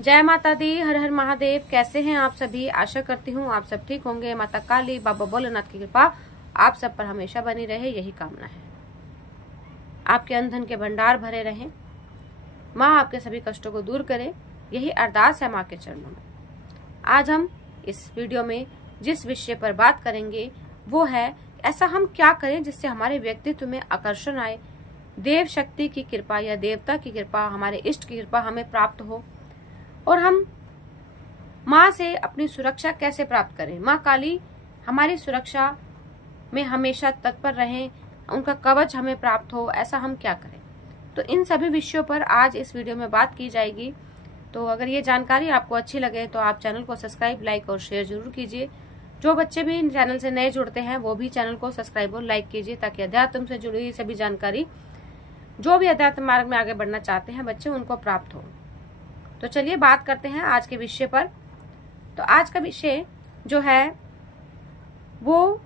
जय माता दी, हर हर महादेव। कैसे हैं आप सभी? आशा करती हूँ आप सब ठीक होंगे। माता काली, बाबा भोलेनाथ की कृपा आप सब पर हमेशा बनी रहे, यही कामना है। आपके अंधन के भंडार भरे रहें, माँ आपके सभी कष्टों को दूर करे, यही अरदास है माँ के चरणों में। आज हम इस वीडियो में जिस विषय पर बात करेंगे वो है ऐसा हम क्या करें जिससे हमारे व्यक्तित्व में आकर्षण आए, देव शक्ति की कृपा या देवता की कृपा, हमारे इष्ट की कृपा हमें प्राप्त हो, और हम माँ से अपनी सुरक्षा कैसे प्राप्त करें। माँ काली हमारी सुरक्षा में हमेशा तत्पर रहें, उनका कवच हमें प्राप्त हो, ऐसा हम क्या करें। तो इन सभी विषयों पर आज इस वीडियो में बात की जाएगी। तो अगर ये जानकारी आपको अच्छी लगे तो आप चैनल को सब्सक्राइब, लाइक और शेयर जरूर कीजिए। जो बच्चे भी इन चैनल से नए जुड़ते हैं वो भी चैनल को सब्सक्राइब और लाइक कीजिए, ताकि अध्यात्म से जुड़ी हुई सभी जानकारी, जो भी अध्यात्म मार्ग में आगे बढ़ना चाहते हैं बच्चे, उनको प्राप्त हो। तो चलिए बात करते हैं आज के विषय पर। तो आज का विषय जो है वो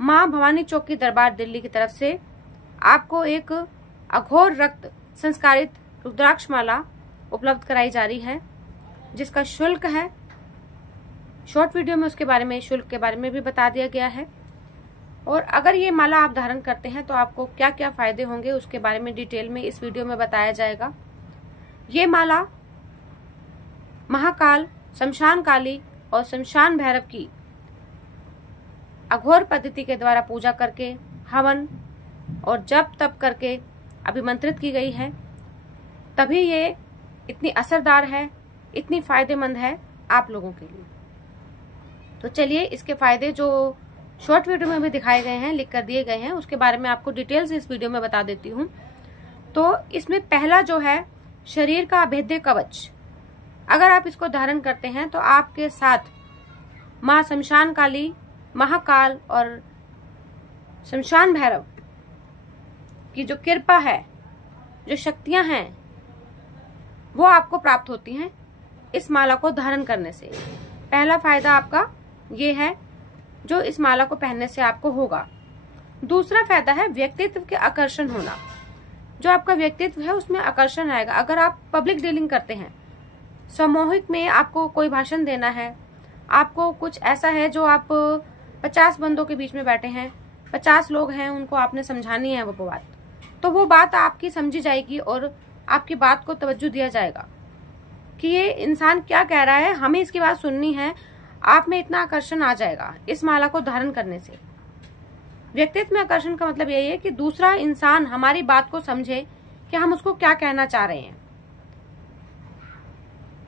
माँ भवानी चौक की दरबार दिल्ली की तरफ से आपको एक अघोर रक्त संस्कारित रुद्राक्ष माला उपलब्ध कराई जा रही है, जिसका शुल्क है, शॉर्ट वीडियो में उसके बारे में, शुल्क के बारे में भी बता दिया गया है। और अगर ये माला आप धारण करते हैं तो आपको क्या क्या फायदे होंगे उसके बारे में डिटेल में इस वीडियो में बताया जाएगा। ये माला महाकाल, शमशान काली और शमशान भैरव की अघोर पद्धति के द्वारा पूजा करके, हवन और जप तप करके अभिमंत्रित की गई है, तभी ये इतनी असरदार है, इतनी फायदेमंद है आप लोगों के लिए। तो चलिए इसके फायदे जो शॉर्ट वीडियो में भी दिखाए गए हैं, लिख कर दिए गए हैं, उसके बारे में आपको डिटेल से इस वीडियो में बता देती हूँ। तो इसमें पहला जो है शरीर का अभेद्य कवच, अगर आप इसको धारण करते हैं तो आपके साथ माँ शमशान काली, महाकाल और शमशान भैरव की जो कृपा है, जो शक्तियां हैं, वो आपको प्राप्त होती हैं इस माला को धारण करने से। पहला फायदा आपका ये है जो इस माला को पहनने से आपको होगा। दूसरा फायदा है व्यक्तित्व के आकर्षण होना। जो आपका व्यक्तित्व है उसमें आकर्षण आएगा। अगर आप पब्लिक डीलिंग करते हैं, सामूहिक में आपको कोई भाषण देना है, आपको कुछ ऐसा है जो आप 50 बंदों के बीच में बैठे हैं, 50 लोग हैं, उनको आपने समझानी है वो बात, तो वो बात आपकी समझी जाएगी और आपकी बात को तवज्जो दिया जाएगा कि ये इंसान क्या कह रहा है, हमें इसकी बात सुननी है। आप में इतना आकर्षण आ जाएगा इस माला को धारण करने से। व्यक्तित्व में आकर्षण का मतलब यही है कि दूसरा इंसान हमारी बात को समझे कि हम उसको क्या कहना चाह रहे हैं।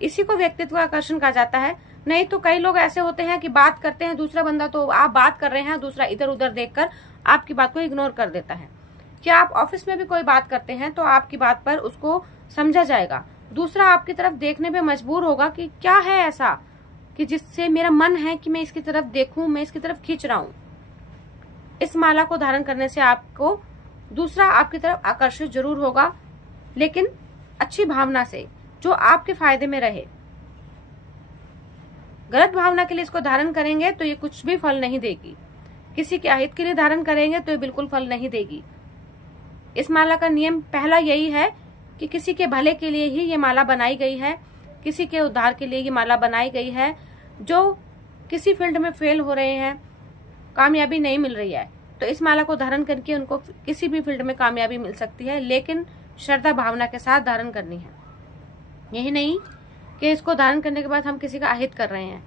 इसी को व्यक्तित्व आकर्षण कहा जाता है। नहीं तो कई लोग ऐसे होते हैं कि बात करते हैं, दूसरा बंदा, तो आप बात कर रहे हैं, दूसरा इधर उधर देखकर आपकी बात को इग्नोर कर देता है। क्या आप ऑफिस में भी कोई बात करते हैं तो आपकी बात पर उसको समझा जाएगा, दूसरा आपकी तरफ देखने पे मजबूर होगा कि क्या है ऐसा कि जिससे मेरा मन है कि मैं इसकी तरफ देखूं, मैं इसकी तरफ खींच रहा हूं। इस माला को धारण करने से आपको दूसरा आपकी तरफ आकर्षित जरूर होगा, लेकिन अच्छी भावना से, जो आपके फायदे में रहे। गलत भावना के लिए इसको धारण करेंगे तो ये कुछ भी फल नहीं देगी। किसी के अहित के लिए धारण करेंगे तो ये बिल्कुल फल नहीं देगी। इस माला का नियम पहला यही है कि किसी के भले के लिए ही ये माला बनाई गई है, किसी के उद्धार के लिए ये माला बनाई गई है। जो किसी फील्ड में फेल हो रहे हैं, कामयाबी नहीं मिल रही है, तो इस माला को धारण करके उनको किसी भी फील्ड में कामयाबी मिल सकती है, लेकिन श्रद्धा भावना के साथ धारण करनी है। यही नहीं कि इसको धारण करने के बाद हम किसी का अहित कर रहे हैं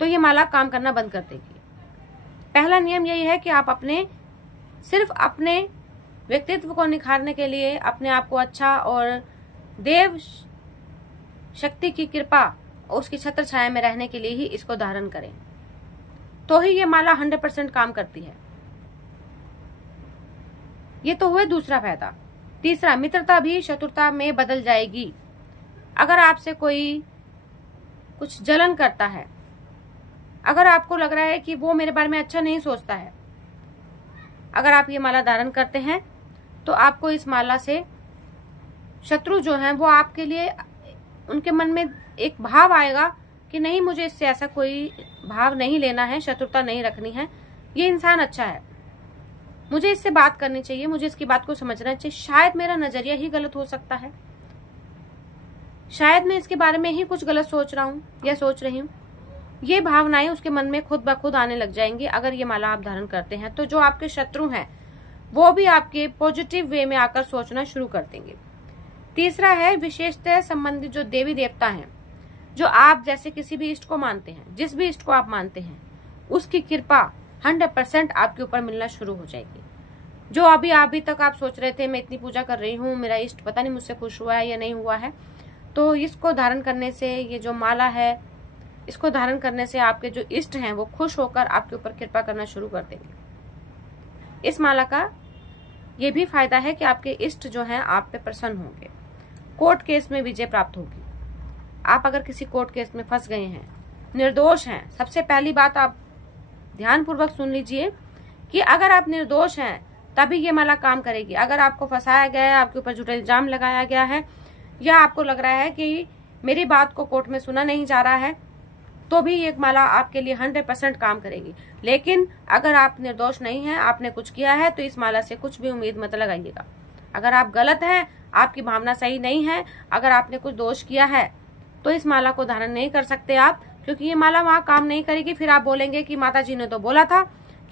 तो ये माला काम करना बंद कर देगी। पहला नियम यही है कि आप सिर्फ अपने व्यक्तित्व को निखारने के लिए, अपने आप को अच्छा और देव शक्ति की कृपा और उसकी छत्र छाया में रहने के लिए ही इसको धारण करें, तो ही ये माला 100% काम करती है। ये तो हुए दूसरा फायदा। तीसरा, मित्रता भी शत्रुता में बदल जाएगी। अगर आपसे कोई कुछ जलन करता है, अगर आपको लग रहा है कि वो मेरे बारे में अच्छा नहीं सोचता है, अगर आप ये माला धारण करते हैं तो आपको इस माला से शत्रु जो हैं वो आपके लिए, उनके मन में एक भाव आएगा कि नहीं, मुझे इससे ऐसा कोई भाव नहीं लेना है, शत्रुता नहीं रखनी है, ये इंसान अच्छा है, मुझे इससे बात करनी चाहिए, मुझे इसकी बात को समझना चाहिए। शायद मेरा नजरिया ही गलत हो सकता है, शायद मैं इसके बारे में ही कुछ गलत सोच रहा हूँ या सोच रही हूँ। ये भावनाएं उसके मन में खुद ब खुद आने लग जाएंगी अगर ये माला आप धारण करते हैं। तो जो आपके शत्रु हैं वो भी आपके पॉजिटिव वे में आकर सोचना शुरू कर देंगे। तीसरा है विशेषतः संबंधित जो देवी देवता हैं, जो आप जैसे किसी भी इष्ट को मानते हैं, जिस भी इष्ट को आप मानते हैं, उसकी कृपा 100% आपके ऊपर मिलना शुरू हो जाएगी। जो अभी तक आप सोच रहे थे मैं इतनी पूजा कर रही हूँ, मेरा इष्ट पता नहीं मुझसे खुश हुआ है या नहीं हुआ है, तो इसको धारण करने से, ये जो माला है इसको धारण करने से आपके जो इष्ट हैं वो खुश होकर आपके ऊपर कृपा करना शुरू कर देंगे। इस माला का ये भी फायदा है कि आपके इष्ट जो हैं आप पे प्रसन्न होंगे। कोर्ट केस में विजय प्राप्त होगी। आप अगर किसी कोर्ट केस में फंस गए हैं, निर्दोष हैं, सबसे पहली बात आप ध्यान पूर्वक सुन लीजिए कि अगर आप निर्दोष हैं तभी ये माला काम करेगी। अगर आपको फंसाया गया है, आपके ऊपर झूठा इल्जाम लगाया गया है, या आपको लग रहा है कि मेरी बात को कोर्ट में सुना नहीं जा रहा है, तो भी ये माला आपके लिए 100% काम करेगी। लेकिन अगर आप निर्दोष नहीं हैं, आपने कुछ किया है, तो इस माला से कुछ भी उम्मीद मत लगाइएगा। अगर आप गलत हैं, आपकी भावना सही नहीं है, अगर आपने कुछ दोष किया है, तो इस माला को धारण नहीं कर सकते आप, क्योंकि ये माला वहां काम नहीं करेगी। फिर आप बोलेंगे कि माता जी ने तो बोला था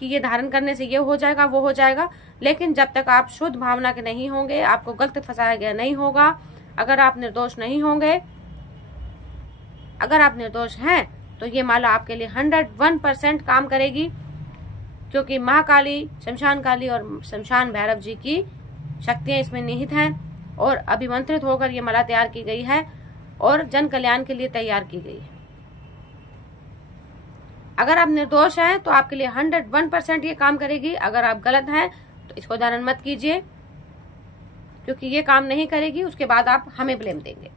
कि ये धारण करने से ये हो जाएगा, वो हो जाएगा। लेकिन जब तक आप शुद्ध भावना के नहीं होंगे, आपको गलत फंसाया गया नहीं होगा, अगर आप निर्दोष नहीं होंगे, अगर आप निर्दोष हैं, तो ये माला आपके लिए 101% काम करेगी, क्योंकि महाकाली, शमशान काली और शमशान भैरव जी की शक्तियां इसमें निहित हैं और अभिमंत्रित होकर ये माला तैयार की गई है और जन कल्याण के लिए तैयार की गई है। अगर आप निर्दोष हैं तो आपके लिए 101% ये काम करेगी। अगर आप गलत हैं तो इसको धारण मत कीजिए, क्योंकि ये काम नहीं करेगी। उसके बाद आप हमें ब्लेम देंगे।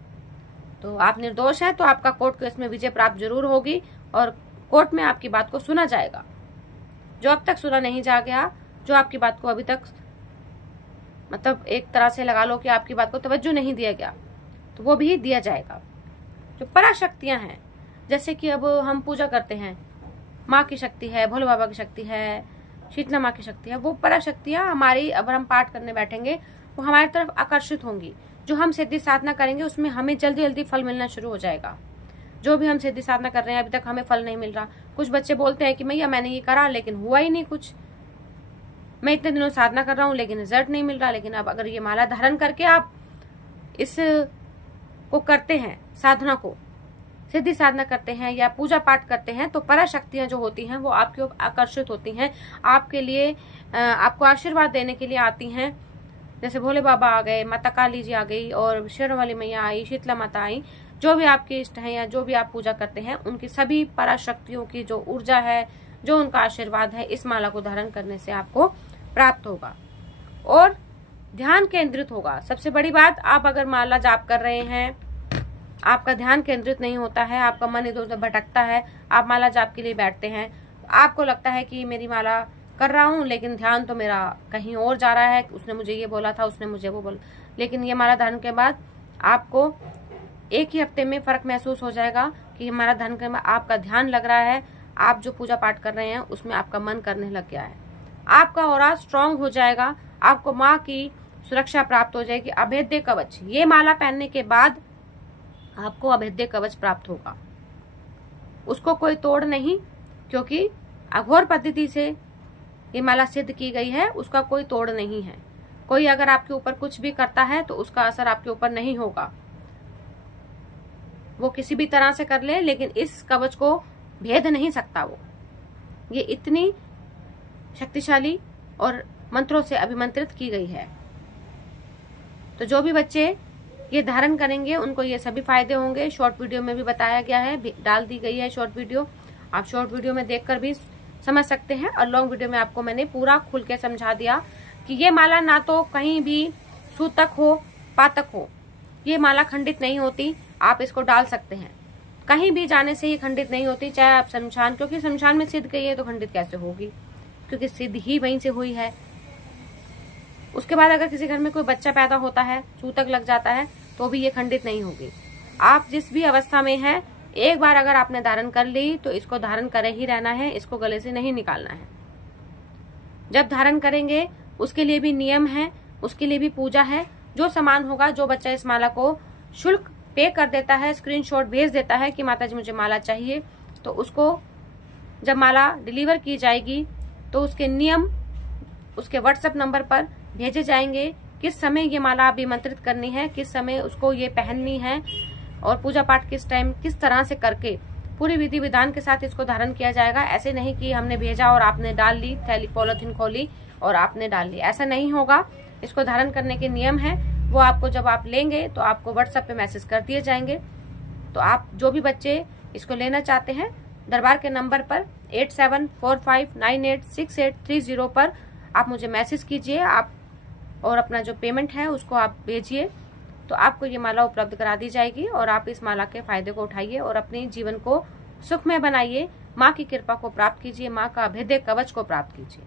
तो आप निर्दोष हैं तो आपका कोर्ट केस में विजय प्राप्त जरूर होगी और कोर्ट में आपकी बात को सुना जाएगा। जो अब तक सुना नहीं जा गया, जो आपकी बात को अभी तक मतलब एक तरह से लगा लो कि आपकी बात को तवज्जो नहीं दिया गया, तो वो भी दिया जाएगा। जो पराशक्तियां हैं, जैसे कि अब हम पूजा करते हैं, माँ की शक्ति है, भोले बाबा की शक्ति है, शीतला माँ की शक्ति है, वो पराशक्तियां हमारी, अगर हम पाठ करने बैठेंगे वो हमारी तरफ आकर्षित होंगी। जो हम सिद्धि साधना करेंगे उसमें हमें जल्दी जल्दी फल मिलना शुरू हो जाएगा। जो भी हम सिद्धि साधना कर रहे हैं, अभी तक हमें फल नहीं मिल रहा। कुछ बच्चे बोलते हैं कि मैया मैंने ये करा लेकिन हुआ ही नहीं कुछ, मैं इतने दिनों साधना कर रहा हूँ लेकिन रिजल्ट नहीं मिल रहा। लेकिन अब अगर ये माला धारण करके आप इस को करते हैं, साधना को, सिद्धि साधना करते हैं या पूजा पाठ करते हैं, तो पराशक्तियां जो होती हैं वो आपके ऊपर आकर्षित होती हैं, आपके लिए आपको आशीर्वाद देने के लिए आती हैं। जैसे भोले बाबा आ गए, माता काली जी आ गई और शेरों वाली मैया आई, शीतला माता आई। जो भी आपके इष्ट हैं या जो भी आप पूजा करते हैं, उनकी सभी पराशक्तियों की जो ऊर्जा है, जो उनका आशीर्वाद है, इस माला को धारण करने से आपको प्राप्त होगा और ध्यान केंद्रित होगा। सबसे बड़ी बात, आप अगर माला जाप कर रहे हैं, आपका ध्यान केंद्रित नहीं होता है, आपका मन इधर उधर भटकता है, आप माला जाप के लिए बैठते हैं, आपको लगता है कि मेरी माला कर रहा हूँ लेकिन ध्यान तो मेरा कहीं और जा रहा है, उसने मुझे ये बोला था, उसने मुझे वो बोला। लेकिन ये माला धारण के बाद आपको एक ही हफ्ते में फर्क महसूस हो जाएगा कि माला धारण के बाद आपका ध्यान लग रहा है, आप जो पूजा पाठ कर रहे हैं उसमें आपका मन करने लग गया है, आपका ऑरा स्ट्रांग हो जाएगा, आपको माँ की सुरक्षा प्राप्त हो जाएगी। अभेद्य कवच, ये माला पहनने के बाद आपको अभेद्य कवच प्राप्त होगा। उसको कोई तोड़ नहीं, क्योंकि अघोर पद्धति से ये माला सिद्ध की गई है, उसका कोई तोड़ नहीं है। कोई अगर आपके ऊपर कुछ भी करता है तो उसका असर आपके ऊपर नहीं होगा, वो किसी भी तरह से कर ले, लेकिन इस कवच को भेद नहीं सकता वो। ये इतनी शक्तिशाली और मंत्रों से अभिमंत्रित की गई है। तो जो भी बच्चे ये धारण करेंगे उनको ये सभी फायदे होंगे। शॉर्ट वीडियो में भी बताया गया है, डाल दी गई है शॉर्ट वीडियो, आप शॉर्ट वीडियो में देखकर भी समझ सकते हैं। और लॉन्ग वीडियो में आपको मैंने पूरा खुल के समझा दिया कि ये माला ना तो कहीं भी सूतक हो, पातक हो, ये माला खंडित नहीं होती। आप इसको डाल सकते हैं, कहीं भी जाने से ये खंडित नहीं होती, चाहे आप शमशान, क्योंकि शमशान में सिद्ध गई है तो खंडित कैसे होगी, क्योंकि सिद्ध ही वहीं से हुई है। उसके बाद अगर किसी घर में कोई बच्चा पैदा होता है, सूतक लग जाता है, तो भी ये खंडित नहीं होगी। आप जिस भी अवस्था में हैं, एक बार अगर आपने धारण कर ली तो इसको धारण करे ही रहना है, इसको गले से नहीं निकालना है। जब धारण करेंगे उसके लिए भी नियम है, उसके लिए भी पूजा है। जो सामान होगा, जो बच्चा इस माला को शुल्क पे कर देता है, स्क्रीनशॉट भेज देता है कि माता जी मुझे माला चाहिए, तो उसको जब माला डिलीवर की जाएगी तो उसके नियम उसके व्हाट्सएप नंबर पर भेजे जाएंगे। किस समय ये माला अभिमंत्रित करनी है, किस समय उसको ये पहननी है और पूजा पाठ किस टाइम किस तरह से करके पूरी विधि विधान के साथ इसको धारण किया जाएगा। ऐसे नहीं कि हमने भेजा और आपने डाल ली, थैली पॉलिथीन खोली और आपने डाल ली, ऐसा नहीं होगा। इसको धारण करने के नियम है, वो आपको जब आप लेंगे तो आपको व्हाट्सएप पे मैसेज कर दिए जाएंगे। तो आप जो भी बच्चे इसको लेना चाहते हैं दरबार के नंबर पर 8745986830 पर आप मुझे मैसेज कीजिए आप और अपना जो पेमेंट है उसको आप भेजिए, तो आपको ये माला उपलब्ध करा दी जाएगी और आप इस माला के फायदे को उठाइए और अपने जीवन को सुखमय बनाइए। माँ की कृपा को प्राप्त कीजिए, माँ का अभेद्य कवच को प्राप्त कीजिए,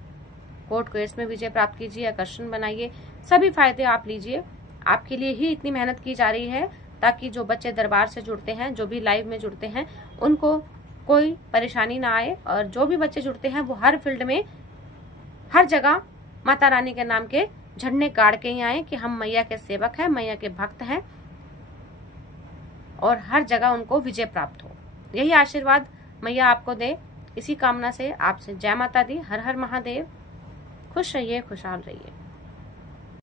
कोर्ट केस में विजय प्राप्त कीजिए, आकर्षण बनाइए, सभी फायदे आप लीजिए। आपके लिए ही इतनी मेहनत की जा रही है ताकि जो बच्चे दरबार से जुड़ते हैं, जो भी लाइव में जुड़ते हैं, उनको कोई परेशानी ना आए और जो भी बच्चे जुड़ते हैं वो हर फील्ड में हर जगह माता रानी के नाम के झंडे गाड़ के ही आए कि हम मैया के सेवक हैं, मैया के भक्त हैं और हर जगह उनको विजय प्राप्त हो। यही आशीर्वाद मैया आपको दे, इसी कामना से आपसे जय माता दी। हर हर महादेव। खुश रहिए, खुशहाल रहिए।